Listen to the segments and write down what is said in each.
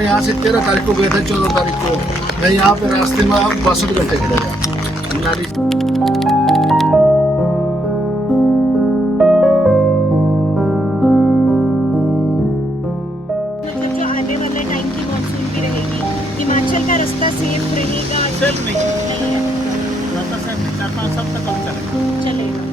यहाँ से 13 तारीख को गए थे, 14 तारीख को मैं यहाँ पे रास्ते में 62 घंटे खड़े रहा। मतलब जो आने वाले टाइम की मॉनसून भी रहेगी, हिमाचल का रास्ता सेफ रहेगा? सेफ नहीं है, रास्ता सेफ नहीं, 4-5 साल तक कम चलेगा।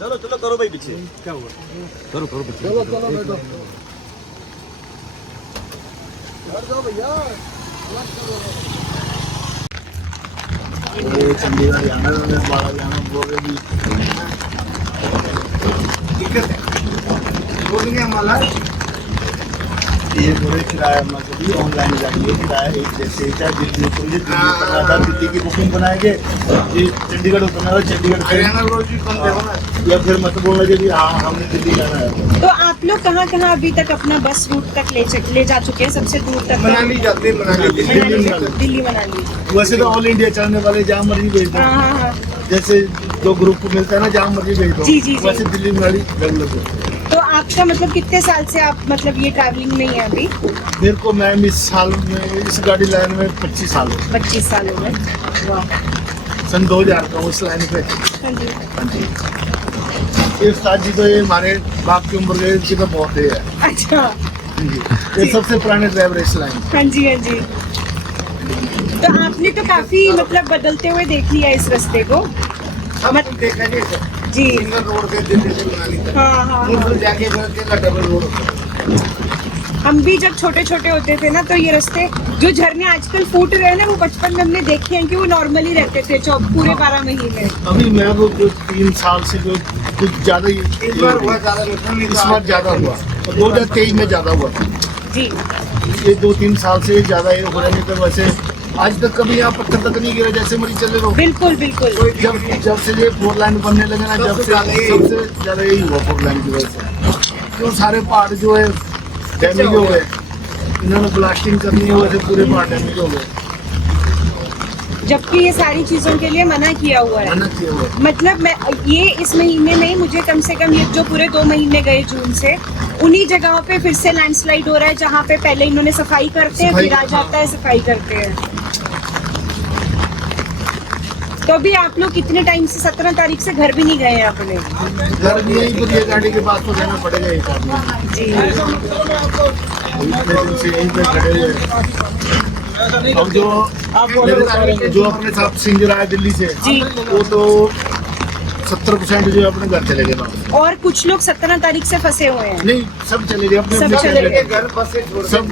चलो चलो करो भाई पीछे, क्या हुआ? करो करो पीछे, चलो चलो बैठो, घर जाओ भैया। ये चंडीगढ़ जाना है, बाड़ा जाना बोल रहे भी दिक्कत है, बोलेंगे हमारा ये बोले किराया मतलब ऑनलाइन जाइए, किराया एक जैसे चाहे दिल्ली उतरिए, दिल्ली उतरना था दिल्ली की बुकिंग बनाएंगे, ये चंडीगढ़ उतरना था चंडीगढ़ हरियाणा रोड भी कम देखो ना, या फिर मत बोलना कि हाँ हमने दिल्ली जाना है। तो आप लोग कहाँ कहाँ अभी तक अपना बस रूट तक ले जा चुके हैं? सबसे दूर तक मनाली जाते हैं, मनाली दिल्ली मनाली। वैसे तो ऑल इंडिया चलने वाले जहाँ मर्जी भेज दो, हाँ। जैसे जो ग्रुप को मिलता है ना जहाँ मर्जी भेज दो, जी। वैसे दिल्ली मनाली रेगुलर। तो आपका मतलब कितने साल से आप मतलब ये ट्रैवलिंग में है अभी? मेरे को मैम इस साल में इस गाड़ी लाइन में 25 साल हो गए। 25 साल हो गए। वाह। सन 2000 का उस लाइन पे। हाँ जी। हाँ जी। ये उस्ताद जी तो ये हमारे बाप की उम्र के इनकी तो बहुत है। अच्छा। ये सबसे पुराने ड्राइवर इस लाइन। हाँ जी। तो आपने तो काफी मतलब बदलते हुए देख लिया इस रास्ते को। देखा जी। सिंगल रोड पे दिल्ली से मनाली तक। हाँ। फिर जाके डबल रोड। हम भी जब छोटे छोटे होते थे ना, तो ये रास्ते जो झरने आजकल फूट रहे हैं ना, वो बचपन में हमने देखे हैं कि वो नॉर्मली रहते थे पूरे 12 महीने। अभी मैं वो 3 साल से जो कुछ ज्यादा ही इस बार ज्यादा हुआ, 2023 में ज्यादा हुआ था जी। ये 2-3 साल से ज्यादा ही हो रहा, नहीं तो वैसे आज तक कभी यहाँ पत्थर तक नहीं गिरा, जैसे मरीज चले रहो। बिल्कुल। जब से ये 4 लाइन बनने लगे ना, जब से सबसे ज्यादा यही हुआ 4 लाइन की वजह से। क्यों सारे पहाड़ जो है डैमेज हो गए, इन्होंने ब्लास्टिंग करनी है, वैसे पूरे पहाड़ डैमेज हो गए, जबकि ये सारी चीजों के लिए मना किया हुआ है। मना किया हुआ है। मतलब मैं ये इस महीने में मुझे कम से कम ये जो पूरे 2 महीने गए जून से, उन्हीं जगहों पे फिर से लैंडस्लाइड हो रहा है जहाँ पे पहले इन्होंने सफाई करते हैं, फिर आ जाता है सफाई करते हैं। तो अभी आप लोग कितने टाइम से 17 तारीख से घर भी नहीं गए हैं अपने? घर भी यही पर, ये गाड़ी के पास तो रहना पड़ेगा एक आदमी जी। इतने दिन से यहीं पे खड़े हुए। अब जो अपने साथ सिंगर आए दिल्ली से, जी। वो तो 70% जो अपने घर चले गए वापस। और कुछ लोग 17 तारीख से फंसे हुए हैं। नहीं, सब चले गए अपने सब अपने चले गए। घर बसे सब,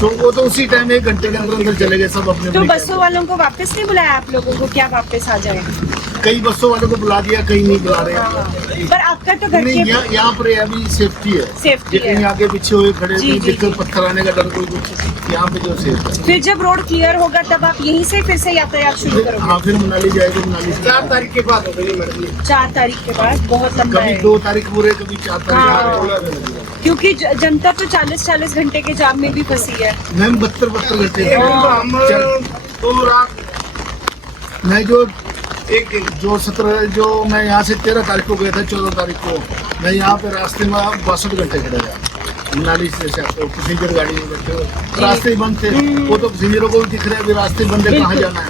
तो वो तो उसी टाइम 1 घंटे के अंदर चले गए सब अपने तो अपने बसों वालों को वापस नहीं बुलाया आप लोगों को? क्या वापस आ जाए? कई बसों वालों को बुला दिया, कहीं नहीं बुला रहे। पर आपका तो घर नहीं, के यहाँ पर अभी सेफ्टी है, सेफ्टी ये कहीं है। आगे पीछे हुए खड़े जी, नहीं, जी, दिक्कत जी। पत्थर आने का डर कोई कुछ, यहाँ पे जो सेफ है। फिर जब रोड क्लियर होगा तब आप यहीं से फिर से यातायात शुरू करोगे? हाँ, फिर मनाली जाएगा, मनाली 4 तारीख के बाद होगी मर्जी। 4 तारीख के बाद बहुत लंबा कभी है। 2 तारीख पूरे, कभी 4 तारीख। क्योंकि जनता तो 40-40 घंटे के जाम में भी फंसी है। मैम 72 घंटे मैं जो एक जो 17 जो मैं यहाँ से 13 तारीख को गया था, 14 तारीख को मैं यहाँ पे रास्ते में 62 घंटे खड़े रहा। मनाली से पैसेंजर गाड़ी में बैठे हुए, रास्ते ही बंद थे। वो तो पैसेंजरों को भी दिख रहे हैं, अभी रास्ते बंद है, कहाँ जाना है।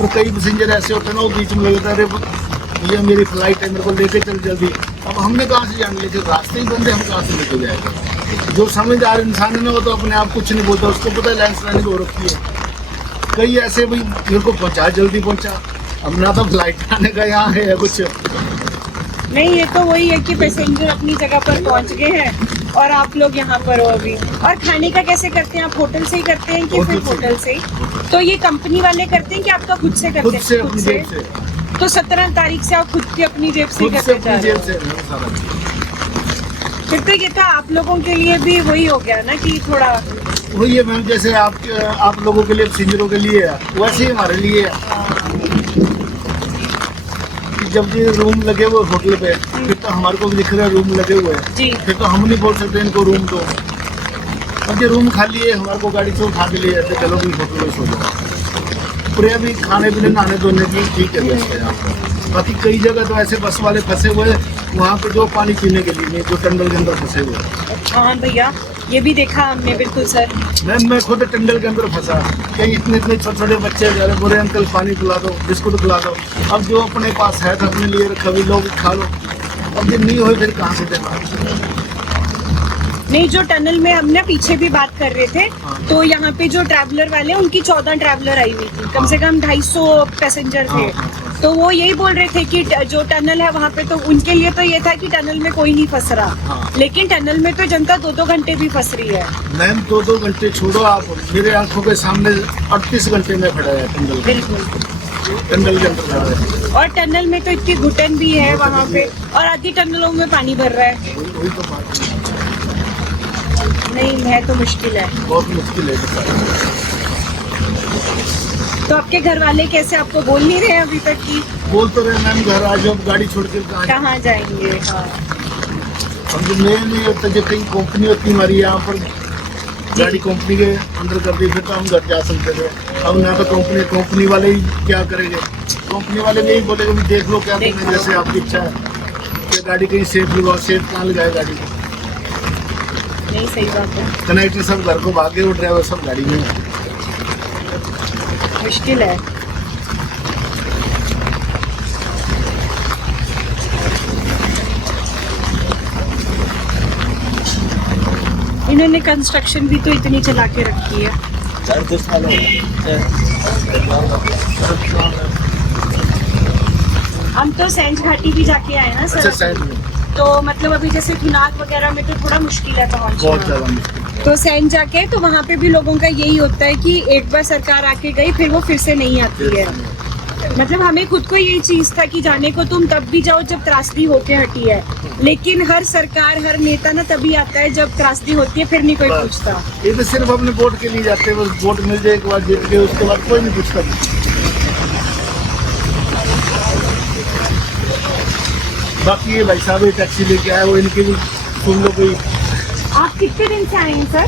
और कई पैसेंजर ऐसे होते हैं ना, वो बीच में लगता है, अरे भैया मेरी फ्लाइट है, मेरे को लेके चल जल्दी। अब हमने कहाँ से जान लेके, रास्ते ही बंद है, हम कहाँ से लेके जाएंगे। जो समझदार इंसान है ना, वो तो अपने आप कुछ नहीं बोलता, उसको पता है लैंडस्लाइडिंग हो रखी है। कई ऐसे भाई मेरे को पहुँचा, जल्दी पहुँचा, अब ना तो फ्लाइट आने का यहाँ है कुछ, नहीं, ये तो वही है कि पैसेंजर अपनी जगह पर पहुंच गए हैं और आप लोग यहाँ पर हो अभी। और खाने का कैसे करते हैं आप? होटल से ही करते हैं कि फिर होटल से ही? तो ये कंपनी वाले करते हैं कि आपका खुद से करते खुद हैं? से अपनी जेब से, तो 17 तारीख से आप खुद की अपनी जेब से खुद से करते जा अपनी रहे जेब हो? से सारा। फिर तो ये था आप लोगों के लिए भी वही हो गया ना कि थोड़ा वही है मैम, जैसे आप लोगों के लिए, पैसेंजरों के लिए है, वैसे ही हमारे लिए है। कि जब ये रूम लगे हुए होटल पे, फिर तो हमारे को भी दिख रहा है रूम लगे हुए हैं, जी। फिर तो हम नहीं बोल सकते इनको रूम दो। अब ये रूम खाली है, हमारे को गाड़ी से उठा के ले जाते, चलो भी होटल में सो जाओ। पूरे अभी खाने पीने नहाने धोने की ठीक है बस है यहाँ पर। बाकी कई जगह तो ऐसे बस वाले फंसे हुए हैं, वहाँ पे जो पानी पीने के लिए नहीं, जो टंडल के अंदर फंसे हुए हैं। हाँ भैया, ये भी देखा हमने, बिल्कुल सर। मैं खुद टंडल के अंदर फंसा कि इतने इतने छोटे छोटे बच्चे जा रहे, बोले अंकल पानी पिला दो, बिस्कुट खिला दो। अब जो अपने पास है तो अपने लिए रखा भी, लोग खा लो। अब ये नहीं हो फिर कहाँ से देना। नहीं, जो टनल में हम ना पीछे भी बात कर रहे थे, हाँ। तो यहाँ पे जो ट्रैवलर वाले हैं, उनकी 14 ट्रैवलर आई हुई थी, कम से कम 250 पैसेंजर थे। हाँ। तो वो यही बोल रहे थे कि जो टनल है वहाँ पे, तो उनके लिए तो ये था कि टनल में कोई नहीं फंस रहा, हाँ। लेकिन टनल में तो जनता 2-2 घंटे भी फंस रही है। मैम 2-2 घंटे छोड़ो, आप मेरे आंखों के सामने 38 घंटे में खड़ा है टंडल के अंदर खड़ा है। और टनल में तो इतनी घुटन भी है वहाँ पे, और आधी टनलों में पानी भर रहा है। वही तो बात है, नहीं, है तो मुश्किल है। बहुत मुश्किल है बेचारा। तो आपके घर वाले कैसे, आपको बोल नहीं रहे हैं अभी तक कि बोल तो रहे मैम घर आ जाओ, गाड़ी छोड़ के कहाँ जाए? कहाँ जाएंगे? हाँ। हम जो मेन नहीं होता, जब कहीं कंपनी होती हमारी यहाँ पर, गाड़ी कंपनी के अंदर कर दी, फिर तो हम घर जा सकते थे। अब ना तो कंपनी वाले ही क्या करेंगे, कंपनी वाले नहीं बोलेंगे भी देख लो क्या करना है, जैसे आपकी इच्छा है कि गाड़ी कहीं सेफ लगाओ। सेफ कहाँ लगाए गाड़ी को? नहीं, सही बात है, कनेक्टर सब घर को भागे, वो ड्राइवर सब गाड़ी में है। मुश्किल है। इन्होंने कंस्ट्रक्शन भी तो इतनी चला के रखी है। 4 साल हो गए। हम तो सेंज घाटी भी जाके आए ना अच्छा सर, साइड में तो मतलब अभी जैसे थुनाग वगैरह में तो थोड़ा मुश्किल है बहुत पहुंचना। ज़्यादा मुश्किल। तो सेंज जाके, तो वहाँ पे भी लोगों का यही होता है कि एक बार सरकार आके गई, फिर वो फिर से नहीं आती है। मतलब हमें खुद को यही चीज था कि जाने को तुम तब भी जाओ जब त्रासदी होके हटी है, लेकिन हर सरकार, हर नेता ना तभी आता है जब त्रासदी होती है, फिर नहीं कोई पूछता। ये तो सिर्फ अपने वोट के लिए जाते हैं, बस वोट मिल जाए एक बार जीत गए, उसके बाद कोई नहीं पूछता। बाकी ये भाई साहब ये टैक्सी लेके आए, वो इनकी भी सुन लो कोई। आप कितने दिन से आए हैं सर?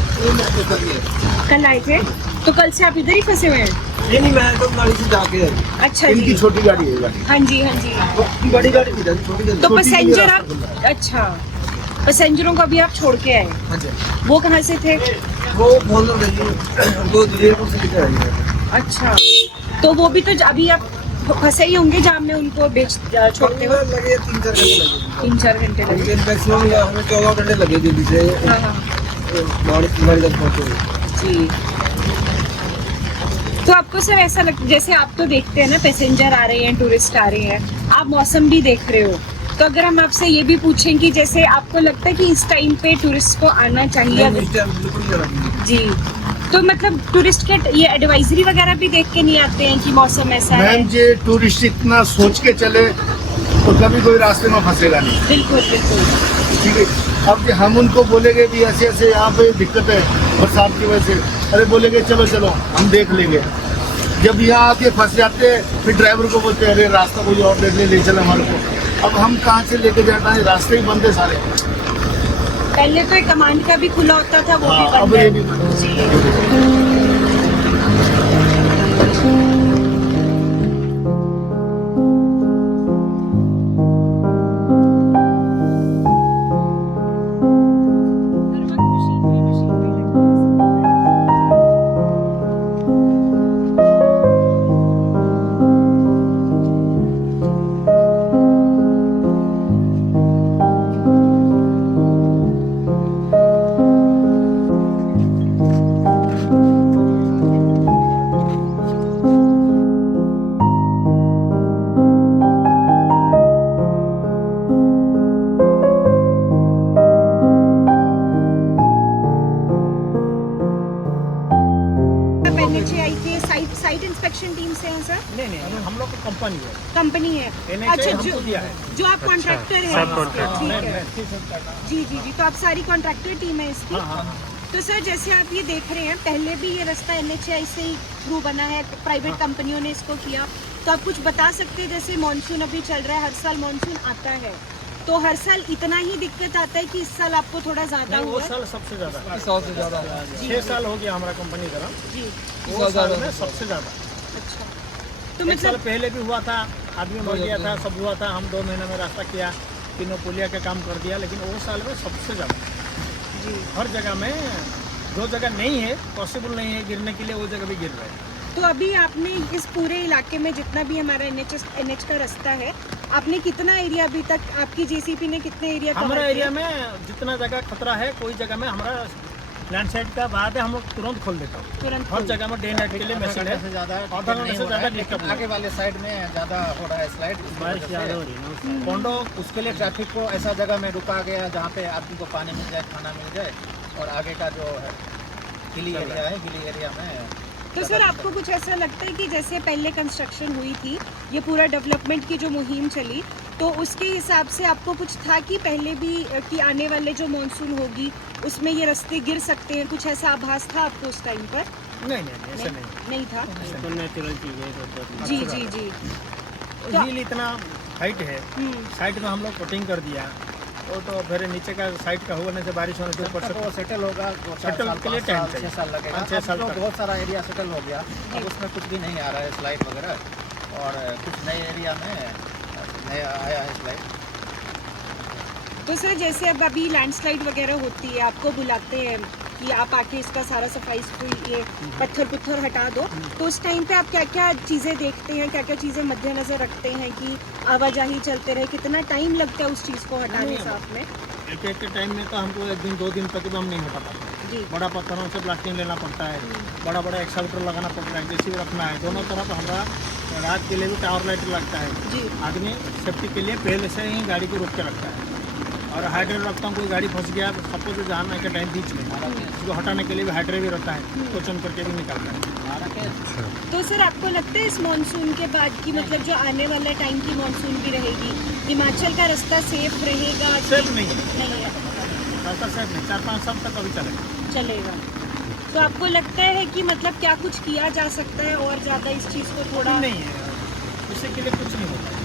कल आए थे, तो कल से आप इधर ही फंसे हुए हैं? नहीं मैं तो गाड़ी से जाके है। अच्छा इनकी जी। छोटी गाड़ी है गाड़ी। हाँ जी, हाँ जी। बड़ी गाड़ी थी, छोटी गाड़ी। तो छोटी पैसेंजर गाड़ी आप, रास्ता अच्छा, पैसेंजरों को अभी आप छोड़ के आए, हाँ जी। वो कहाँ से थे? वो बोल रही वो जयपुर से लेकर आई है। अच्छा, तो वो भी तो अभी आप फंसे ही होंगे जाम में, उनको छोड़ते हुए लगे 3-4 घंटे लगे। 3-4 घंटे लगे। मैक्सिमम हमें 14 घंटे लगे दिल्ली से हाँ हाँ गाड़ी तक पहुँचे। जी। तो आपको सर ऐसा लगता, जैसे आप तो देखते हैं ना पैसेंजर आ रहे हैं, टूरिस्ट आ रहे हैं, आप मौसम भी देख रहे हो, तो अगर हम आपसे ये भी पूछें कि जैसे आपको लगता है कि इस टाइम पे टूरिस्ट को आना चाहिए? इस टाइम बिल्कुल नहीं लगा। जी, तो मतलब टूरिस्ट के ये एडवाइजरी वगैरह भी देख के नहीं आते हैं कि मौसम ऐसा है? मैम जी टूरिस्ट इतना सोच के चले तो कभी कोई रास्ते में फंसेगा नहीं। बिल्कुल बिल्कुल। ठीक है, अब हम उनको बोलेंगे भी ऐसे ऐसे यहाँ पे दिक्कत है बरसात की वजह से, अरे बोलेंगे चलो चलो हम देख लेंगे। जब यहाँ आके फंस जाते हैं फिर ड्राइवर को बोलते हैं अरे रास्ता कोई और देख ले चल हमारे को। अब हम कहाँ से लेके जाना है, रास्ते ही बंद है सारे। पहले तो एक कमांड का भी खुला होता था, वो हाँ, भी अब बंद ये है। भी बंद है। जी। कंपनी है, कंपनी है। NHAI अच्छा, हमको दिया है। जो आप कॉन्ट्रैक्टर हैं सब इसके, contractor। ठीक मैं है। सब करता हूँ। जी जी जी, तो आप सारी कॉन्ट्रैक्टर टीम है इसकी। हाँ हाँ हाँ। तो सर जैसे आप ये देख रहे हैं, पहले भी ये रास्ता NHAI से ही थ्रू बना है, प्राइवेट कंपनियों ने इसको किया, तो आप कुछ बता सकते हैं? जैसे मानसून अभी चल रहा है, हर साल मानसून आता है, तो हर साल इतना ही दिक्कत आता है कि इस साल आपको थोड़ा ज्यादा नहीं, वो हुआ है? साल सबसे ज्यादा है। 100 से ज्यादा 6 साल हो गया हमारा कंपनी का, जी। वो साल में सबसे ज्यादा। अच्छा, तो एक साल मतलब पहले भी हुआ था, आदमी मर गया था, सब हुआ था। हम 2 महीने में रास्ता किया, तीनों पुलिया का काम कर दिया, लेकिन वो साल में सबसे ज़्यादा। जी, हर जगह में, जो जगह नहीं है, पॉसिबल नहीं है गिरने के लिए, वो जगह भी गिर रहे हैं। तो अभी आपने इस पूरे इलाके में जितना भी हमारा NH का रास्ता है, आपने कितना एरिया अभी तक, आपकी JCP ने कितने एरिया हमारा कवर एरिया किया? में जितना जगह खतरा है, कोई जगह में हमारा लैंड साइड का बाद है, हम लोग तुरंत खोल देता हूँ। तुरंत हर खोल। जगह में डे नाइट के लिए मशीन है, आधा घंटे से ज़्यादा डिस्टर्ब आगे वाले साइड में ज़्यादा हो रहा है स्लाइड, बारिश ज़्यादा हो रही है ना। पोंडो उसके लिए ट्रैफिक को ऐसा जगह में रुका गया जहाँ पे आदमी को पानी मिल जाए, खाना मिल जाए, और आगे का जो है हिली एरिया है, हिली एरिया में। तो सर आपको कुछ ऐसा लगता है कि जैसे पहले कंस्ट्रक्शन हुई थी, ये पूरा डेवलपमेंट की जो मुहिम चली, तो उसके हिसाब से आपको कुछ था कि पहले भी कि आने वाले जो मानसून होगी उसमें ये रास्ते गिर सकते हैं, कुछ ऐसा आभास था आपको उस टाइम पर? नहीं नहीं नहीं, ऐसा नहीं। नहीं था। तो नेचुरल चीज़ है। जी जी जी। हिल इतना हाइट है, साइड में हम लोग कोटिंग कर दिया, वो तो फिर नीचे का साइड का होने से बारिश होने से ऊपर से वो सेटल होगा, 2-4 सेटल साल, के लिए 5 टाइम साल, चाहिए। 6 साल लगेगा। 5-6 साल अब तो तक। बहुत सारा एरिया सेटल हो गया, अब उसमें कुछ भी नहीं आ रहा है स्लाइड वगैरह, और कुछ नए एरिया में नया आया है स्लाइड। तो सर जैसे अब अभी लैंडस्लाइड वगैरह होती है, आपको बुलाते हैं कि आप आके इसका सारा सफाई ये पत्थर हटा दो, तो उस टाइम पे आप क्या क्या चीज़ें देखते हैं, क्या क्या चीज़ें मद्देनजर रखते हैं कि आवाजाही चलते रहे? कितना टाइम लगता है उस चीज़ को हटाने नहीं, साथ में? एक टाइम में तो हमको 1 दिन 2 दिन तक तो हम नहीं हटा पाते। जी बड़ा पत्थरों से प्लास्टिक लेना पड़ता है, बड़ा बड़ा एक्साइटर लगाना पड़ता है, जेसीबी रखना है। दोनों तरफ हमारा रात के लिए भी टावर लाइट लगता है। जी आदमी सेफ्टी के लिए पहले से ही गाड़ी को रोक के रखता है, और हाइड्रे रखता हूँ। कोई गाड़ी फंस गया तो सपोज जाना के टाइम बीच में उसको हटाने के लिए भी हाइड्रे भी रहता है, क्वेश्चन करके भी निकालता है। तो सर आपको लगता है इस मानसून के बाद की, मतलब जो आने वाला टाइम की मानसून भी रहेगी, हिमाचल का रास्ता सेफ रहेगा? सेफ नहीं है, नहीं है, रास्ता सेफ नहीं। 4-5 साल तक अभी चलेगा। चलेगा। तो आपको लगता है कि मतलब क्या कुछ किया जा सकता है और ज़्यादा इस चीज़ को थोड़ा? नहीं है, इसी के लिए कुछ नहीं होता है।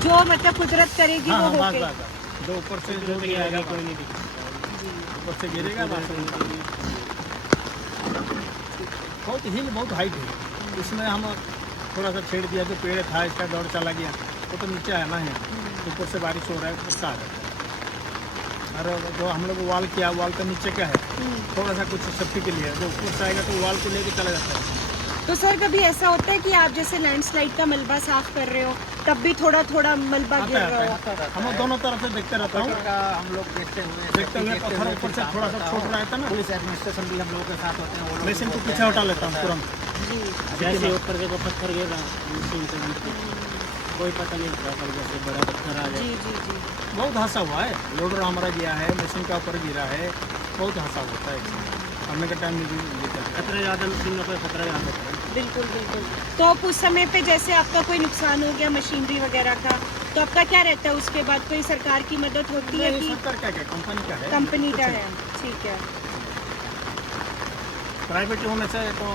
जो मतलब कुदरत करेगी हाँ, वो हाँ, होके। बस। जो ऊपर से जो गिरेगा, कोई नहीं ऊपर से गिरेगा बस। बहुत हिल, बहुत हाइट है, उसमें हम थोड़ा सा छेड़ दिया, जो पेड़ था इसका दौड़ चला गया, वो तो नीचे आना है, ऊपर से बारिश हो रहा है उसका आ जाता है। और जो हम लोग वाल किया, वाल तो नीचे का है, थोड़ा सा कुछ सेफ्टी के लिए, जो ऊपर से आएगा तो वाल को लेके चला जाता है। तो सर कभी ऐसा होता है कि आप जैसे लैंडस्लाइड का मलबा साफ कर रहे हो, तब भी थोड़ा थोड़ा मलबा गिर रहा हो? हम दोनों तरफ से देखते रहता हूँ, का हम लोग देखते हुए पत्थर ऊपर से थोड़ा सा छोट रहा था ना, पुलिस एडमिनिस्ट्रेशन भी हम लोगों के साथ होते हैं, वो लोग मशीन को पीछे हटा लेता हूँ तुरंत। जी जैसे ऊपर देखो पत्थर गिर रहा, कोई पता नहीं चलता, जैसे बड़ा पत्थर आ जी जी जी। बहुत हादसा हुआ है, लोडर हमारा गिरा है, मशीन का ऊपर गिरा है, बहुत हादसा होता है। हमने का टाइम भी खतरा ज़्यादा, मशीन पर खतरा ज़्यादा होता है। बिल्कुल बिल्कुल। तो अब उस समय पे जैसे आपका कोई नुकसान हो गया मशीनरी वगैरह का, तो आपका क्या रहता है उसके बाद? कोई सरकार की मदद होती है कि सरकार का क्या, कंपनी का है, कंपनी का है? ठीक है। प्राइवेट होने से तो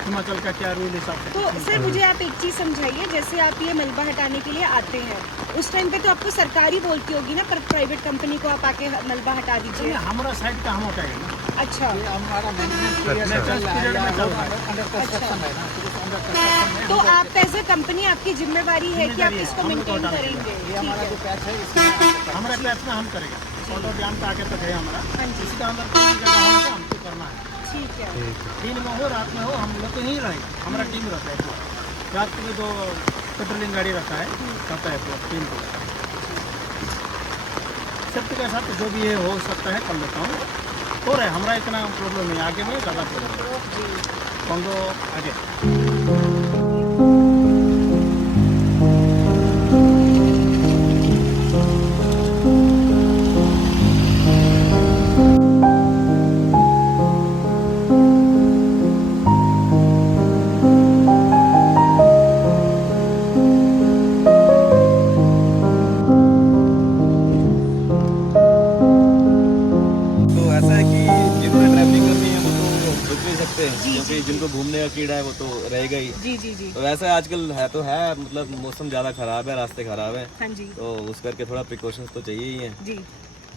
हिमाचल का क्या रूल हिसाब से। तो सर मुझे आप एक चीज़ समझाइए, जैसे आप ये मलबा हटाने के लिए आते हैं, उस टाइम पे तो आपको सरकार ही बोलती होगी ना, पर प्राइवेट कंपनी को आप आके मलबा हटा दीजिए। हमारा साइड का हम हटाएंगे ना। अच्छा ये हमारा मेंटेनेंस पीरियड Maintenance period में चल रहा है। अंडर कंस्ट्रक्शन है ना, तो उस अंडर कंस्ट्रक्शन में तो आप एज ए कंपनी, आपकी जिम्मेवारी है कि आप जिम्मेदारी है, इसको हम लोग को मेंटेन हटाने करेंगे? ये ठीक हमारा है। जो पैच है इसमें हमारे पैच में हम करेगा, फोटो ध्यान का आगे तक है हमारा। हाँ जी। इसका अंदर कोई जगह हो तो हमको करना है, ठीक है। दिन में हो रात में हो, हम लोग तो यहीं रहेंगे, हमारा टीम रहता है पूरा। रात को भी जो पेट्रोलिंग गाड़ी रहता है पूरा टीम को। सेफ्टी के साथ जो भी है हो सकता है कर लेता हूँ, हो रहा है, हमारा इतना प्रॉब्लम नहीं, आगे में ज़्यादा प्रॉब्लम है, कौन आगे। जिनको घूमने का कीड़ा है वो तो रहेगा ही। जी जी जी। तो वैसे आजकल है तो है, मतलब मौसम ज़्यादा ख़राब है, रास्ते ख़राब है, हाँ जी तो उस करके थोड़ा प्रिकॉशंस तो चाहिए ही हैं। जी।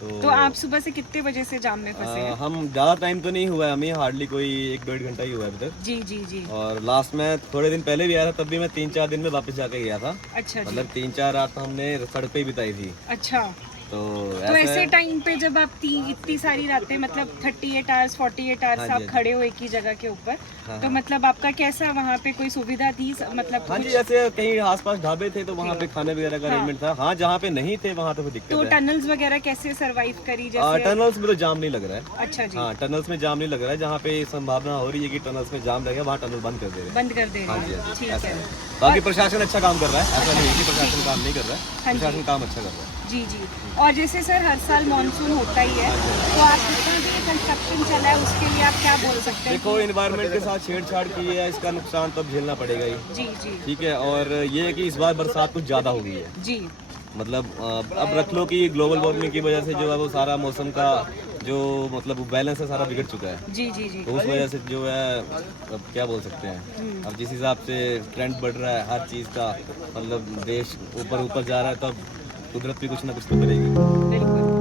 तो तो आप सुबह से कितने बजे से जाम में फंसे हैं? हम ज़्यादा टाइम तो नहीं हुआ है, हमें हार्डली कोई 1-1.5 घंटा ही हुआ है अभी तक। जी जी जी। और लास्ट में थोड़े दिन पहले भी आया था, तब भी मैं 3-4 दिन में वापस जाके गया था। अच्छा जी। मतलब 3-4 रात तो हमने सड़क पे ही बिताई थी। अच्छा, तो तो ऐसे ऐसा टाइम पे जब आप इतनी सारी रातें, मतलब 38 आवर्स 48 आवर्स हाँ आप जी, हाँ खड़े हो एक ही जगह के ऊपर, हाँ, तो हाँ। मतलब आपका कैसा वहाँ पे कोई सुविधा थी, मतलब हाँ जी, कुछ? जैसे कहीं आसपास ढाबे थे तो वहाँ पे खाने वगैरह का हाँ। अरेंजमेंट था। हाँ, जहाँ पे नहीं थे वहाँ तो कोई दिक्कत तो है। टनल्स वगैरह कैसे सरवाइव करी जैसे? टनल्स में तो जाम नहीं लग रहा है। अच्छा जी। हाँ, टनल्स में जाम नहीं लग रहा है। जहाँ पे संभावना हो रही है कि टनल्स में जाम लगेगा, वहाँ टनल बंद कर दे रहे हैं। बंद कर दे हाँ रहे जी, हैं, हाँ जी, ठीक ऐसा है। है। बाकी प्रशासन अच्छा काम कर रहा है, ऐसा नहीं है कि प्रशासन काम नहीं कर रहा है। हाँ जी। प्रशासन काम अच्छा कर रहा है। जी जी। और जैसे सर हर साल मानसून होता ही है, तो आप जितना भी कंस्ट्रक्शन चला है उसके लिए आप क्या बोल सकते हैं? देखो, इन्वायरमेंट के साथ छेड़छाड़ की है, इसका नुकसान तब झेलना पड़ेगा ही। जी जी ठीक है, और ये है कि इस बार बरसात कुछ ज़्यादा हो गई है। जी। मतलब अब रख लो कि ग्लोबल वार्मिंग की वजह से जो है वो सारा मौसम का जो मतलब बैलेंस है सारा बिगड़ चुका है। जी जी जी। तो उस वजह से जो है अब क्या बोल सकते हैं, अब जिस हिसाब से ट्रेंड बढ़ रहा है हर चीज़ का, मतलब देश ऊपर ऊपर जा रहा है, तब कुदरत भी कुछ ना कुछ तो करेगी। बिल्कुल।